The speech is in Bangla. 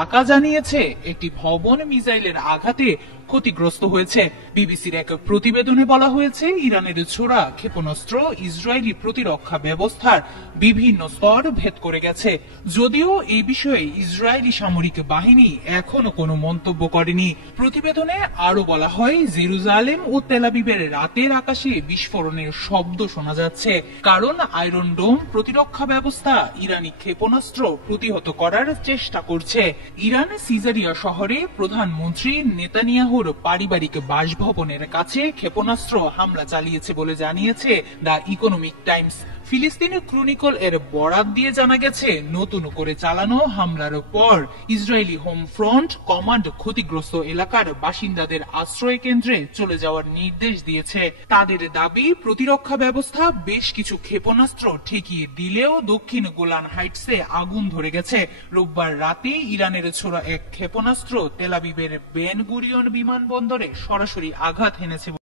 ঢাকা জানিয়েছে একটি ভবন মিসাইলের আঘাতে ক্ষতিগ্রস্ত হয়েছে। বিবিসির এক প্রতিবেদনে বলা হয়েছে, ইরানের ছোড়া ক্ষেপণাস্ত্র ইসরায়েলি প্রতিরক্ষা ব্যবস্থার বিভিন্ন স্তর ভেদ করে গেছে। যদিও এই বিষয়ে ইসরায়েলি সামরিক বাহিনী এখনো কোনো মন্তব্য করেনি। প্রতিবেদনে আরো বলা হয়, জেরুজালেম ও তেল আবিবের রাতের আকাশে বিস্ফোরণের শব্দ শোনা যাচ্ছে, কারণ আয়রন ডোম প্রতিরক্ষা ব্যবস্থা ইরানি ক্ষেপণাস্ত্র প্রতিহত করার চেষ্টা করছে। ইরান সিজারিয়া শহরে প্রধানমন্ত্রী নেতানিয়াহুর পারিবারিক বাসভবনের কাছে ক্ষেপণাস্ত্র হামলা চালিয়েছে বলে জানিয়েছে দ্য ইকোনমিক টাইমস। ফিলিস্তিনি ক্রনিকল এর বরাত দিয়ে জানা গেছে, নতুন করে চালানো হামলার পর ইসরায়েলি হোম ফ্রন্ট কমান্ড ক্ষতিগ্রস্ত এলাকার বাসিন্দাদের আশ্রয় কেন্দ্রে চলে যাওয়ার নির্দেশ দিয়েছে। তাদের দাবি, প্রতিরক্ষা ব্যবস্থা বেশ কিছু ক্ষেপণাস্ত্র ঠেকিয়ে দিলেও দক্ষিণ গোলান হাইটসে আগুন ধরে গেছে। রোববার রাতে ইরানের ছোড়া এক ক্ষেপণাস্ত্র তেল আবিবের বেন গুরিয়ন বিমানবন্দরে সরাসরি আঘাত হেনেছে।